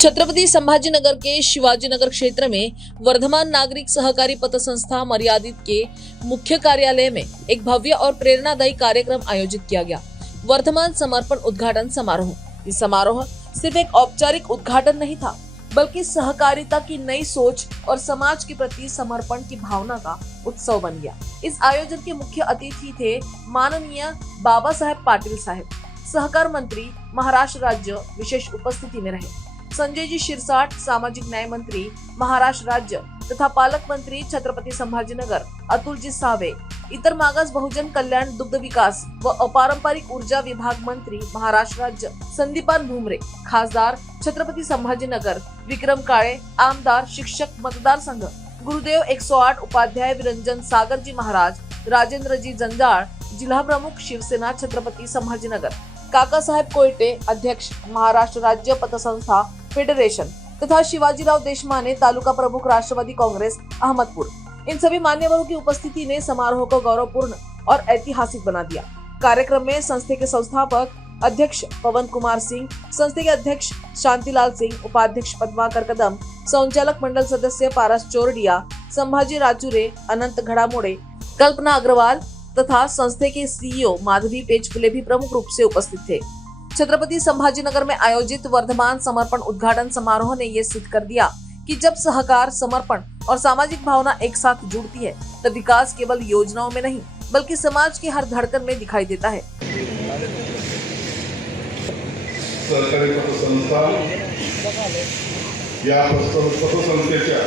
छत्रपति संभाजीनगर के शिवाजीनगर क्षेत्र में वर्धमान नागरिक सहकारी पतसंस्था मर्यादित के मुख्य कार्यालय में एक भव्य और प्रेरणादायी कार्यक्रम आयोजित किया गया। वर्धमान समर्पण उद्घाटन समारोह। इस समारोह सिर्फ एक औपचारिक उद्घाटन नहीं था, बल्कि सहकारिता की नई सोच और समाज के प्रति समर्पण की भावना का उत्सव बन गया। इस आयोजन के मुख्य अतिथि थे माननीय बाबा साहेब पाटिल साहेब, सहकार मंत्री महाराष्ट्र राज्य विशेष उपस्थिति में रहे। संजय जी शिरसाट, सामाजिक न्याय मंत्री महाराष्ट्र राज्य तथा पालक मंत्री छत्रपति संभाजीनगर अतुल जी सावे, इतर मागास बहुजन कल्याण दुग्ध विकास व अपारंपरिक ऊर्जा विभाग मंत्री महाराष्ट्र राज्य संदीपान भुमरे, खासदार छत्रपति संभाजीनगर विक्रम काळे, आमदार शिक्षक मतदारसंघ गुरुदेव 108 उपाध्याय विरंजन सागर जी महाराज, राजेंद्र जी जंजाळ, जिल्हा प्रमुख शिवसेना छत्रपति संभाजीनगर, काका साहेब कोयटे, अध्यक्ष महाराष्ट्र राज्य पतसंस्था फेडरेशन तथा शिवाजीराव देशमाने, तालुका प्रमुख राष्ट्रवादी कांग्रेस अहमदपुर। इन सभी मान्यवरों की उपस्थिति ने समारोह को गौरवपूर्ण और ऐतिहासिक बना दिया। कार्यक्रम में संस्थे के संस्थापक अध्यक्ष पवन कुमार सिंह, संस्थे के अध्यक्ष शांतिलाल सिंह, उपाध्यक्ष पद्माकर कदम, संचालक मंडल सदस्य पारस चोरडिया, संभाजी राजूरे, अनंत घड़ामोड़े, कल्पना अग्रवाल तथा संस्थे के सीईओ माधवी पेजफुले भी प्रमुख रूप से उपस्थित थे। छत्रपति संभाजीनगर में आयोजित वर्धमान समर्पण उद्घाटन समारोह ने ये सिद्ध कर दिया कि जब सहकार, समर्पण और सामाजिक भावना एक साथ जुड़ती है, तब विकास केवल योजनाओं में नहीं, बल्कि समाज की हर धड़कन में दिखाई देता है। सहकारी पतसंस्था या पतसंस्थेच्या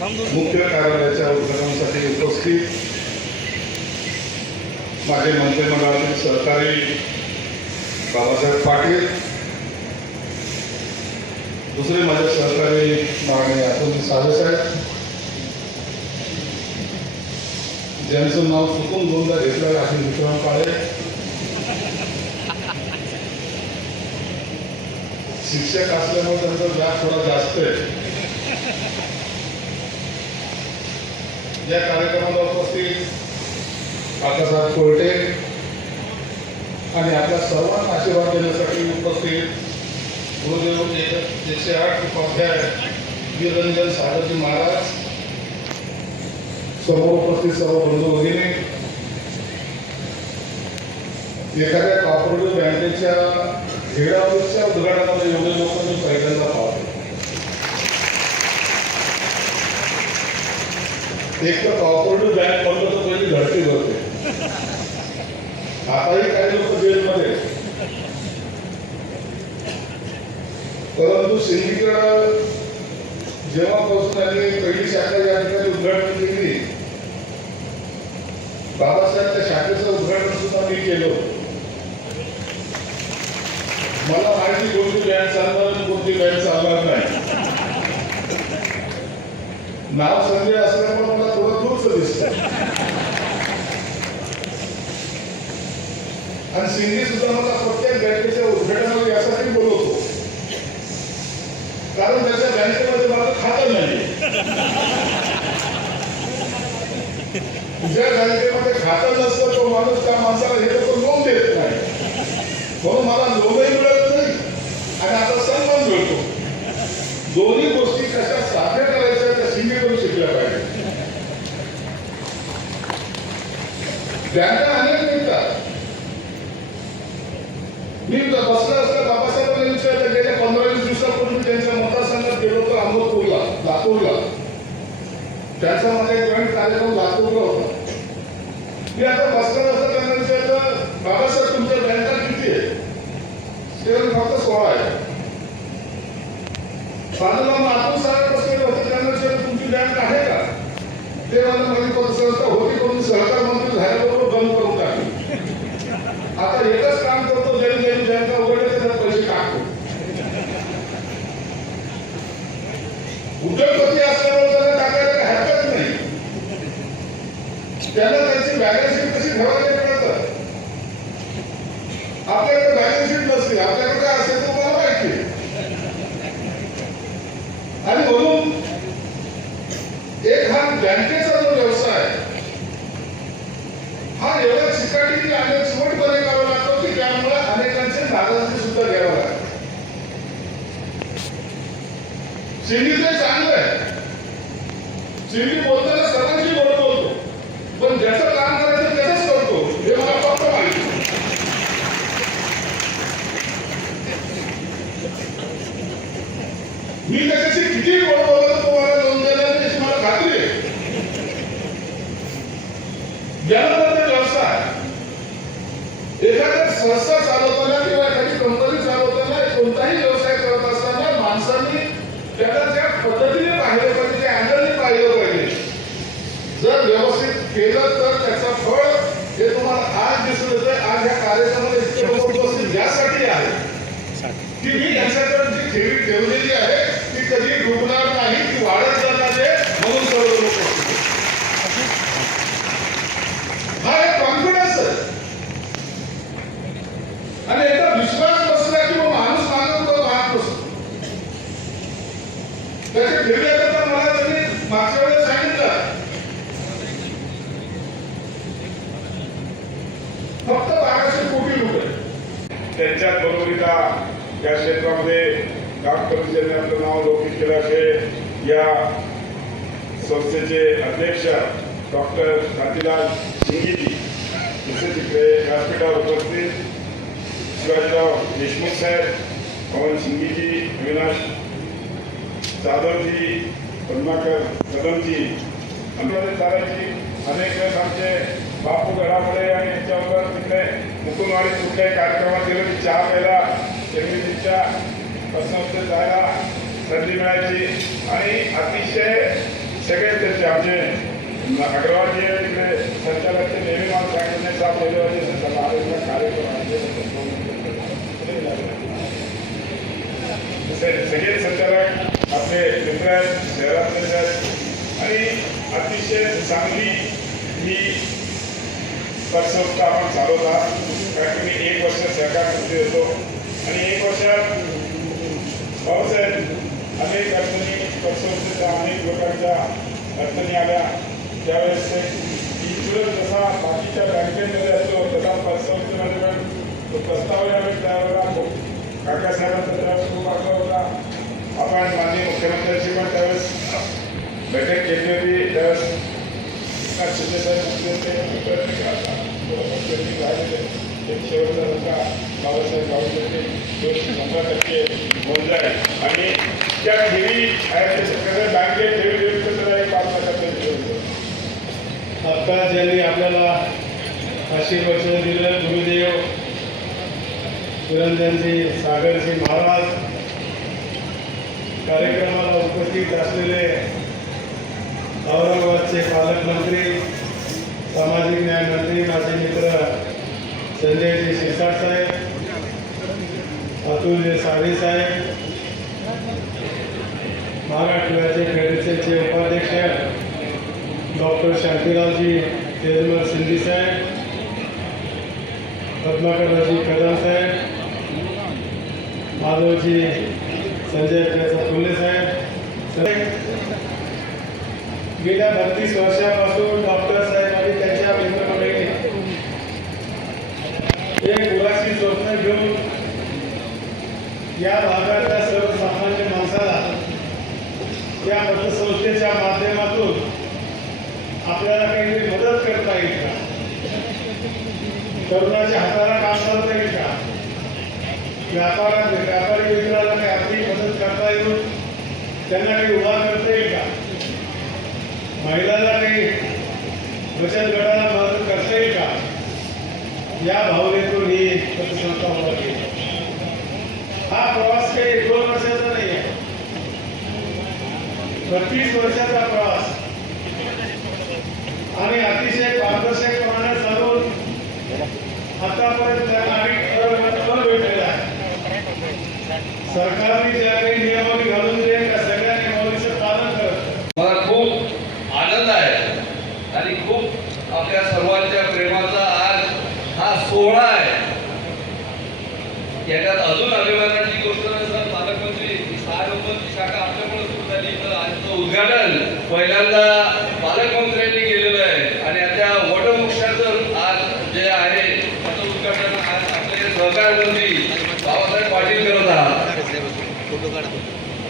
मुख्य कार्यालयाच्या उद्घाटनासाठी उपस्थित माझे मंत्रिमंडळातील सहकारी बाबासाहेब पाटील, दुसरे माझे सहकारी माननीय अतुल सावे साहेब, ज्यांचं नाव चुकून दोनदा घेतलं आहे विक्रम काळे, शिक्षक असल्यामुळे त्यांचा व्याप थोडा जास्त आहे। या कार्यक्रमाला उपस्थित काकासाहेब कोयटे आणि आपल्या सर्वांना आशीर्वाद देण्यासाठी उपस्थित गुरुदेव 108 उपाध्याय विरंजन सागरजी महाराज, समोर उपस्थित सर्व बंधू भगिनी, एखाद्या कॉपरेटिव्ह बँकेच्या हेड ऑफिसच्या उद्घाटनामध्ये एवढे लोक मी पहिल्यांदा पाहतो। एक तर कॉपरेटिव्ह बँक म्हणलं तर पहिली धडकी भरते, आताही काही लोक जेलमध्ये, परंतु सिंधीकडं जेव्हापासून त्यांनी पहिली शाखा या ठिकाणी उद्घाटन केली, बाबासाहेबच्या शाखेचं उद्घाटन सुद्धा मी केलं। मला माहिती कोणती बँक चालणार आणि कोणती बँक चालणार नाही। नाव संजय असल्यामुळे मला थोडं दूरच दिसतं आणि सिंधी सुद्धा मला प्रत्येक बँकेच्या उद्घाटनाला यासाठी बोलवतो, कारण त्याच्या बँकेमध्ये माझं खातं नाही। ज्या बँकेमध्ये खातं नसतं तो माणूस त्या माणसाला हे लोक लोन देत नाही, म्हणून मला लोनही मिळत नाही आणि आता सन्मान मिळतो। दोन्ही गोष्टी कशा साध्य करायच्या त्या सिंधीकडून शिकल्या पाहिजे। बँका अनेक मिळतात। मी बसला असता बाबासाहेबांना विचारलं, गेल्या 15-20 दिवसापूर्वी त्यांच्या मतदारसंघात गेलो होतो अहमदपूरला, लातूरला, त्यांचा माझा एक जॉईंट कार्यक्रम लातूरला होता। मी आता बसला असता त्यांना विचारलं, बाबासाहेब तुमच्या बँका किती आहे? ते फक्त 16 आहे। बाजूला मातूर साहेब बसलेले होते, त्यांना विचारलं तुमची बँक आहे का? ते मला माझी पतसंस्था होती, पण सहकार मंत्री झाल्याबरोबर बंद करून टाकली। आता एकच काम करतो, जरी जरी बँका उघडले त्याच्यात पैसे टाकतो। उद्योगपती असल्यामुळे त्याला टाकायला काही हरकत नाही, त्यांना त्यांची बॅलन्स शीट कशी ठेवायची कळतं। आपल्याकडे बॅलन्स शीट नसते, आपल्याकडे काय असेल तर मला माहिती, आणि म्हणून एक हा बँकेचा जो व्यवसाय हा एवढा चिकाटीने आणि चिवटपणे करावा लागतो की त्यामुळे अनेकांचे नाराजगी सुद्धा घ्यावं लागते। शिंदेचं चांगलं आहे, शिंदे बोलताना सर्वांशी गोड बोलतो, पण ज्याचं काम करायचं त्याच करतो हे मला फक्त माहिती. मी त्याच्याशी किती गोड बोलतो तुम्हाला नोंद देणार त्याची मला खात्री आहे. ज्यानंतर व्यवसाय एखाद्या संस्था चालवताना किंवा एखादी कंपनी चालवताना कोणताही व्यवसाय करत असताना माणसांनी त्याला त्या पद्धतीने पाहिलं पाहिजे, त्या अँगलने पाहिलं पाहिजे. जर व्यवस्थित केलं तर त्याचं फळ हे तुम्हाला आज दिसून येतं. आज या कार्यक्रमाला इतके लोक उपस्थित यासाठी आहे की मी यांच्याकडे जी ठेवी ठेवलेली आहे ती कधी डुबणार नाही, ती वाढत जाणार आहे, म्हणून सर्व लोक उपस्थित. हा एक कॉन्फिडन्स आहे आणि एकदा विश्वास बसला की माणूस मागत तो मागत बसतो. त्याचे ठेवल्यानंतर मला त्यांनी मागच्या वेळेस सांगितलं फक्त 1200 कोटी रुपये त्यांच्या बरोबरीला या क्षेत्रामध्ये काम करून त्यांनी आपलं नाव लौकिक केलं असे या संस्थेचे अध्यक्ष डॉक्टर शांतीलाल शिंगेजी तसेच इकडे व्यासपीठावर उपस्थित शिवाजीराव देशमुख साहेब, पवन शिंगेजी, अविनाश जाधवजी, पद्माकर कदमजी, आमच्याकडे चालायची अनेक वेळेस आमचे बापू घडामोडे आणि याच्यावर तिकडे मुकुंदवाडी कुठल्याही कार्यक्रमात गेलो की 4 वेळेला त्यांच्या संस्थेत जायला संधी मिळायची आणि अतिशय सगळे त्यांचे आमचे अग्रवाल जे तिकडे संचालक ते नेहमी मला सांगितले साफ कार्यक्रम सगळे संचालक आपले मित्र आहेत, शहरातले आहेत आणि अतिशय चांगली ही पतसंस्था आपण चालवत आहात. कारण की मी 1 वर्ष सहकारमध्ये होतो आणि 1 वर्षात भाऊसाहेब अनेक अडचणी पतसंस्थेच्या अनेक लोकांच्या अडचणी आल्या. त्यावेळेस इन्शुरन्स जसा बाकीच्या बँकेमध्ये असतो तसा पतसंस्थेमध्ये पण तो प्रस्ताव यावेळेस त्यावेळेला काकासाहेबांचा त्यावेळेस खूप आग्रह होता. आपण माननीय मुख्यमंत्र्यांशी पण त्यावेळेस बैठक घेतली होती. त्यावेळेस शिंदेसाहेब प्रयत्न केला एक शेवटचा रस्ता बाबासाहेब गावचे 100% होऊन जाईल आणि त्या ठेवी आहेत ते सगळं बँकेत ठेवी देऊन त्याला एक 5,00,000 आता ज्यांनी आपल्याला आशीर्वचन दिलं गुरुदेव चिरंजीवजी सागरजी महाराज, कार्यक्रमाला उपस्थित असलेले औरंगाबादचे पालकमंत्री, सामाजिक न्याय मंत्री, माझे मित्र संजयजी शिरसाट साहेब, अतुलजी साळवी साहेब, महाराष्ट्राचे फेडरेशनचे उपाध्यक्ष डॉक्टर शांतीलालजी तेजमल सिंधी साहेब, पद्माकरजी कदम साहेब, माधवजी संजय प्रसाद फुले साहेब, गेल्या 32 वर्षापासून डॉक्टर साहेब आणि त्यांच्या मित्रमंडळीने एक पुराशी स्वप्न घेऊन या भागातल्या सर्वसामान्य माणसाला या पतसंस्थेच्या माध्यमातून आपल्याला काहीतरी मदत करता येईल का, तरुणाच्या हाताला काम करता येईल का, व्यापारी मित्राला काही आर्थिक मदत करता येईल, त्यांना काही उभा करता येईल का, महिलांना काही बचत गटाला मदत करता येईल का, या भावनेतून ही पतसंस्था उभा केली. हा प्रवास काही 1-2 वर्षाचा नाही आहे, 32 वर्षाचा प्रवास आणि अतिशय पारदर्शकपणाने चालून आतापर्यंत त्यांना फळ भेटलेला आहे. सरकारने ज्या काही नियमावली घालून दिल्या त्या सगळ्या नियमावलीचं पालन करत मला खूप आनंद आहे आणि खूप आपल्या सर्वांच्या प्रेमाचा आज हा सोहळा आहे. याच्यात अजून अभिमानाची गोष्ट सर पालकमंत्री 6 नंबरची शाखा आपल्यामुळे सुरू झाली, तर आजचं उद्घाटन पहिल्यांदा पालकमंत्र्यांनी केलेलं आहे आणि त्या वटवृक्षाचं आज जे आहे त्याचं उद्घाटन आज आपले सहकार मंत्री बाबासाहेब पाटील करत आहात.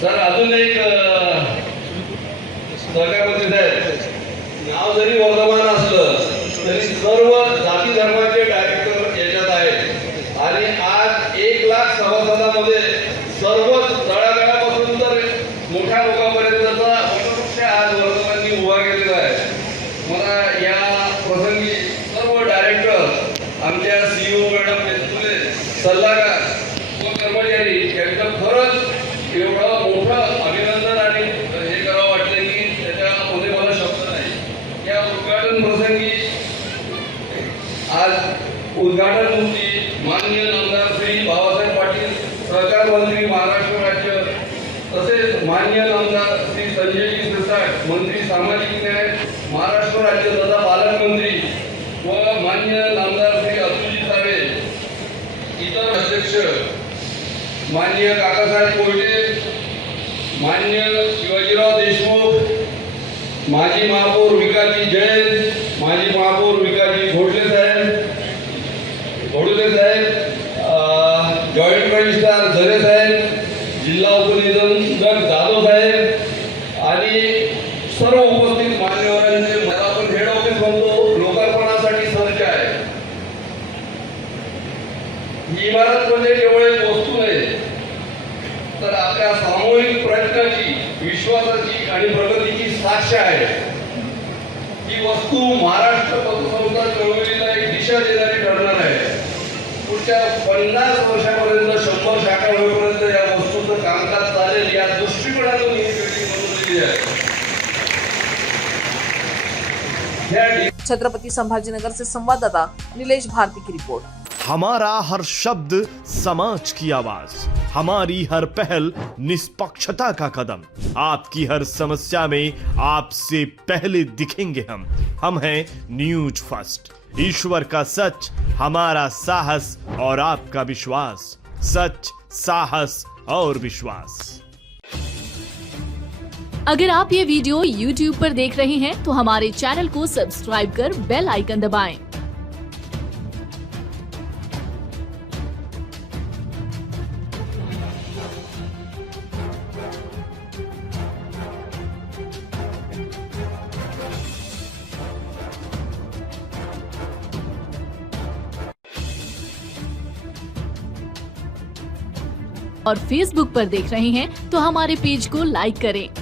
सर अजून एक सहकार मंत्री साहेब, नाव जरी वर्धमान असलं तरी सर्व जाती धर्माचे डायरेक्टर याच्यात आहेत आणि आज 1 लाख सभासदामध्ये सर्वच तळागाळापासून तर मोठ्या लोकांपर्यंतचा वटवृक्ष आज वर्धमाननी उभा केलेला आहे. मला या प्रसंगी सर्व डायरेक्टर, आमच्या CEO मॅडम नेतृत्वे, सल्लागार व कर्मचारी यांचं खरंच एवढं मोठं अभिनंदन आणि हे करावं वाटतं की त्याच्यामध्ये मला शब्द नाही. या उद्घाटन प्रसंगी आज उद्घाटनमूर्ती माननीय नामदार श्री बाबासाहेब पाटील, सहकार मंत्री महाराष्ट्र राज्य, तसेच माननीय नामदार श्री संजयजी सिरसाट, मंत्री सामाजिक न्याय महाराष्ट्र राज्य तथा पालकमंत्री व माननीय नामदार श्री अतुलजी सावे, इतर अध्यक्ष माननीय काकासाहेब कोयटे, माननीय शिवाजीराव देशमुख, माजी महापौर विकासजी जैन, माजी महापौर विकासजी घोडले साहेब, जॉईंट रजिस्ट्रार झरे साहेब, जिल्हा उपनिबंधक जाधव साहेब आणि सर्व उपस्थित मान्यवरांचे, मला आपण हेड ऑफिस म्हणतो, लोकार्पणासाठी सज्ज आहे. ही इमारत म्हणजे केवळ एक वस्तू नाही, तर आपल्या सामूहिक प्रयत्नाची, विश्वासाची आणि प्रगतीची साक्ष आहे. ही वस्तू महाराष्ट्र पतसंस्था चळवळीला एक दिशा देणारी ठरणार आहे. पुढच्या 50 वर्षापर्यंत 100 शाखा होईपर्यंत या वस्तूचं कामकाज चालेल या दृष्टिकोनातून ही बिल्डिंग बनवलेली आहे. छत्रपति संभाजीनगर से संवाददाता नीलेश भारती की रिपोर्ट। हमारा हर शब्द समाज की आवाज, हमारी हर पहल निष्पक्षता का कदम, आपकी हर समस्या में आपसे पहले दिखेंगे हम हैं न्यूज फर्स्ट। ईश्वर का सच, हमारा साहस और आपका विश्वास। सच, साहस और विश्वास। अगर आप ये वीडियो YouTube पर देख रहे हैं तो हमारे चैनल को सब्सक्राइब कर बेल आइकन दबाएं। और Facebook पर देख रहे हैं तो हमारे पेज को लाइक करें।